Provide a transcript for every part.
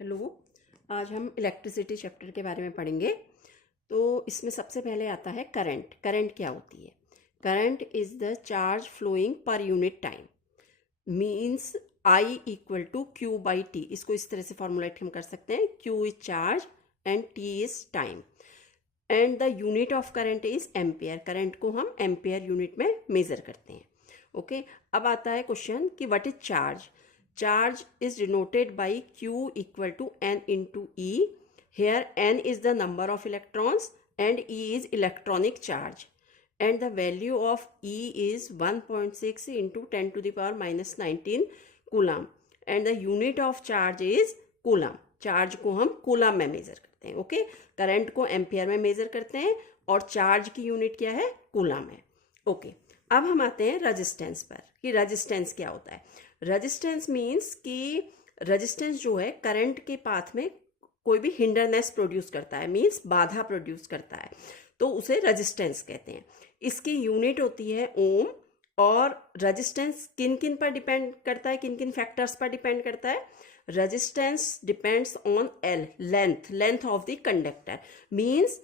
Hello. आज हम electricity chapter के बारे में पढ़ेंगे। तो इसमें सबसे पहले आता है करंट। करंट क्या होती है? Current is the charge flowing per unit time, means I equal to Q by T. इसको इस तरह से फॉर्मुलेट हम कर सकते हैं, Q is charge and T is time and the unit of current is ampere. Current को हम एम्पेयर यूनिट में मेजर करते हैं। ओके, अब आता है क्वेश्चन कि what is charge. Charge is denoted by Q equal to N into E. Here N is the number of electrons and E is electronic charge. And the value of E is 1.6 into 10 to the power minus 19 coulomb. And the unit of charge is coulomb. Charge को हम coulomb में major करते हैं। Okay, current को ampere में major करते हैं और चार्ज की यूनिट क्या है? कूलम है। ओके, अब हम आते हैं रजिस्टेंस पर कि रजिस्टेंस क्या होता है। रजिस्टेंस मीन्स कि रजिस्टेंस जो है करंट के पाथ में कोई भी हिंडरनेस प्रोड्यूस करता है, मीन्स बाधा प्रोड्यूस करता है, तो उसे रजिस्टेंस कहते हैं। इसकी यूनिट होती है ओम। और रजिस्टेंस किन किन पर डिपेंड करता है, किन किन फैक्टर्स पर डिपेंड करता है? Resistance depends on L, length of the conductor, means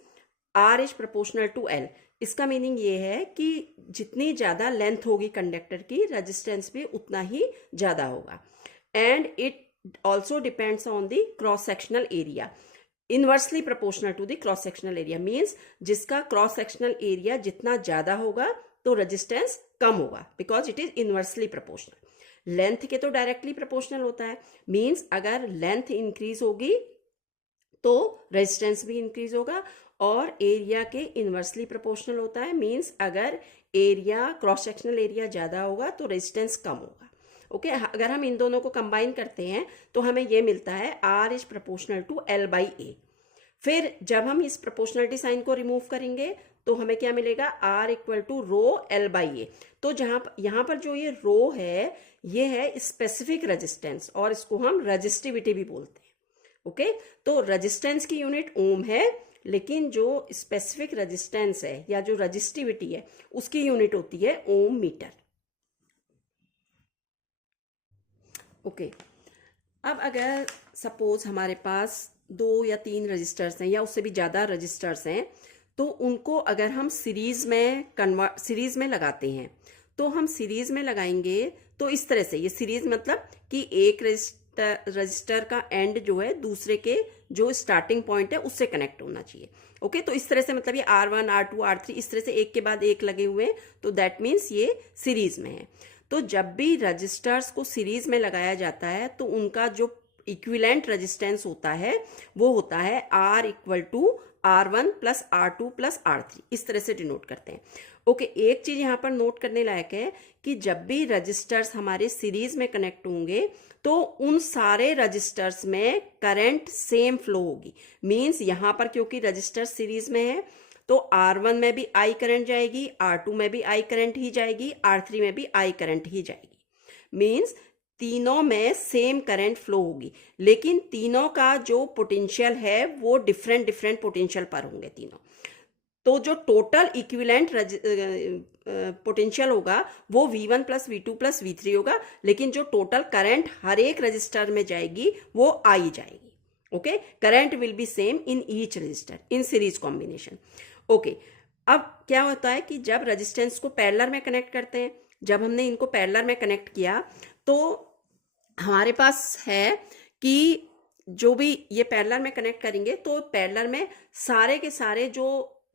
R is proportional to L. इसका मीनिंग ये है कि जितनी ज्यादा लेंथ होगी कंडक्टर की, रेजिस्टेंस भी उतना ही ज्यादा होगा। And it also depends on the cross sectional area, inversely proportional to the cross sectional area, means जिसका क्रॉस सेक्शनल एरिया जितना ज्यादा होगा तो रेजिस्टेंस कम होगा, because it is inversely proportional. Length के तो डायरेक्टली प्रोपोर्शनल होता है, मीन्स अगर लेंथ इंक्रीज होगी तो रेजिस्टेंस भी इंक्रीज होगा, और एरिया के इनवर्सली प्रोपोर्शनल होता है, मीन्स अगर एरिया क्रॉस सेक्शनल एरिया ज्यादा होगा तो रेजिस्टेंस कम होगा। ओके, अगर हम इन दोनों को कंबाइन करते हैं तो हमें ये मिलता है R is proportional to L by A. फिर जब हम इस प्रोपोर्शनलिटी साइन को रिमूव करेंगे तो हमें क्या मिलेगा? R equal to rho L by A. तो यहाँ पर जो ये रो है ये है स्पेसिफिक रेजिस्टेंस, और इसको हम रजिस्टिविटी भी बोलते हैं। ओके, तो रेजिस्टेंस की यूनिट ओम है, लेकिन जो स्पेसिफिक रेजिस्टेंस है या जो रजिस्टिविटी है उसकी यूनिट होती है ओम मीटर। ओके, अब अगर सपोज हमारे पास 2 या 3 रजिस्टर्स हैं या उससे भी ज़्यादा रजिस्टर्स हैं, तो उनको अगर हम सीरीज में लगाते हैं, तो हम सीरीज में लगाएंगे तो इस तरह से, ये सीरीज मतलब कि एक रजिस्टर का एंड जो है दूसरे के जो स्टार्टिंग पॉइंट है उससे कनेक्ट होना चाहिए। ओके, तो इस तरह से मतलब ये R1 R2 R3 इस तरह से एक के बाद एक लगे हुए हैं, तो दैट मीन्स ये सीरीज में है। तो जब भी रजिस्टर्स को सीरीज में लगाया जाता है तो उनका जो इक्विवेलेंट रेजिस्टेंस होता है वो होता है R equal to R1 plus R2 plus R3, इस तरह से डिनोट करते हैं। ओके, एक चीज यहाँ पर नोट करने लायक है कि जब भी रजिस्टर्स हमारे सीरीज में कनेक्ट होंगे तो उन सारे रजिस्टर्स में करंट सेम फ्लो होगी, मींस यहाँ पर क्योंकि रजिस्टर सीरीज में है तो R1 में भी I करंट जाएगी, R2 में भी I करंट ही जाएगी, R3 में भी I करंट ही जाएगी, मींस तीनों में सेम करंट फ्लो होगी। लेकिन तीनों का जो पोटेंशियल है वो डिफरेंट पोटेंशियल पर होंगे तीनों। तो जो टोटल इक्विवेलेंट पोटेंशियल होगा वो V1 plus V2 plus V3 होगा, लेकिन जो टोटल करंट हर एक रजिस्टर में जाएगी वो I जाएगी। Okay, current will be same in each resistor in series combination. Okay, अब क्या होता है कि जब रेजिस्टेंस को पैरेलल में कनेक्ट करते हैं, जब हमने इनको पैरेलल में कनेक्ट किया तो हमारे पास है कि जो भी ये पैरेलल में कनेक्ट करेंगे तो पैरेलल में सारे के सारे जो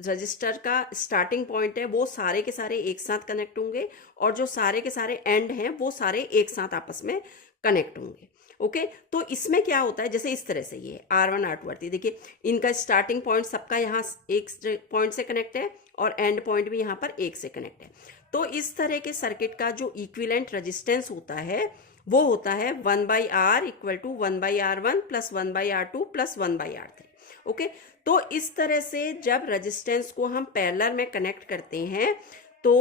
रजिस्टर का स्टार्टिंग पॉइंट है वो सारे के सारे एक साथ कनेक्ट होंगे, और जो सारे के सारे एंड हैं वो सारे एक साथ आपस में कनेक्ट होंगे। ओके, तो इसमें क्या होता है, जैसे इस तरह से ये R1 R2 R3, देखिए इनका स्टार्टिंग पॉइंट सबका यहाँ एक पॉइंट से कनेक्ट है और एंड पॉइंट भी यहाँ पर एक से कनेक्ट है। तो इस तरह के सर्किट का जो इक्विवेलेंट रेजिस्टेंस होता है वो होता है 1/R equal to 1/R1 plus 1/R2 plus 1/R3। Okay, तो इस तरह से जब रेजिस्टेंस को हम पैरेलल में कनेक्ट करते हैं तो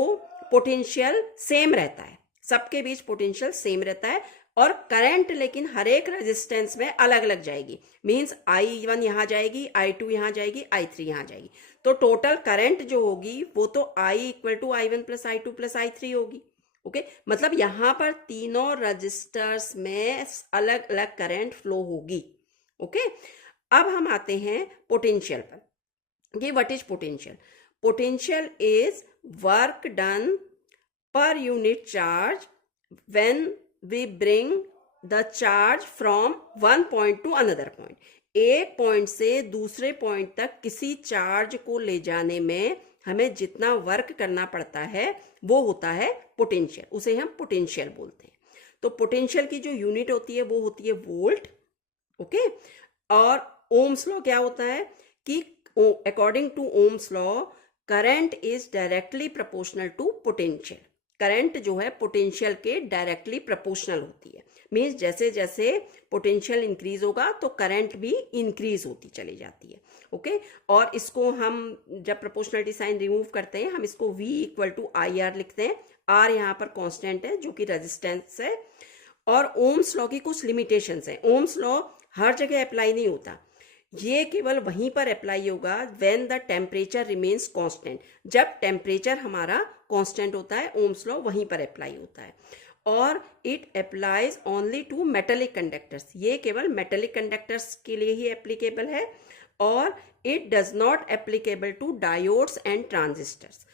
पोटेंशियल सेम रहता है, सबके बीच पोटेंशियल सेम रहता है, और करंट लेकिन हर एक रेजिस्टेंस में अलग अलग जाएगी, मींस I1 यहाँ जाएगी, I2 यहाँ जाएगी, I3 यहाँ जाएगी। तो टोटल करंट जो होगी वो तो I equal to I1 plus I2 plus I3 होगी। ओके, मतलब यहाँ पर तीनों रजिस्टर्स में अलग अलग करंट फ्लो होगी। ओके, अब हम आते हैं पोटेंशियल पर कि what is potential. Potential is work done per unit charge when we bring the charge from one point to another point। एक पॉइंट से दूसरे पॉइंट तक किसी चार्ज को ले जाने में हमें जितना वर्क करना पड़ता है वो होता है पोटेंशियल, उसे हम पोटेंशियल बोलते हैं। तो पोटेंशियल की जो यूनिट होती है वो होती है वोल्ट। ओके, और ओम्स लॉ क्या होता है कि according to Ohm's law current is directly proportional to potential. Current जो है पोटेंशियल के डायरेक्टली प्रोपोर्शनल होती है। मीन्स जैसे जैसे पोटेंशियल इंक्रीज होगा तो करंट भी इंक्रीज होती चली जाती है। ओके, और इसको हम जब प्रोपोर्शनलिटी साइन रिमूव करते हैं हम इसको V इक्वल टू IR लिखते हैं। R यहाँ पर कांस्टेंट है जो कि रेजिस्टेंस है। और ओम्स लॉ की कुछ लिमिटेशंस हैं। ओम्स लॉ हर जगह अप्लाई नहीं होता, ये केवल वहीं पर अप्लाई होगा when the temperature remains constant. जब टेम्परेचर हमारा कांस्टेंट होता है ओम्स लॉ वहीं पर अप्लाई होता है। और it applies only to metallic conductors, ये केवल मेटेलिक कंडक्टर्स के लिए ही एप्लीकेबल है। और it does not applicable two diodes and transistors.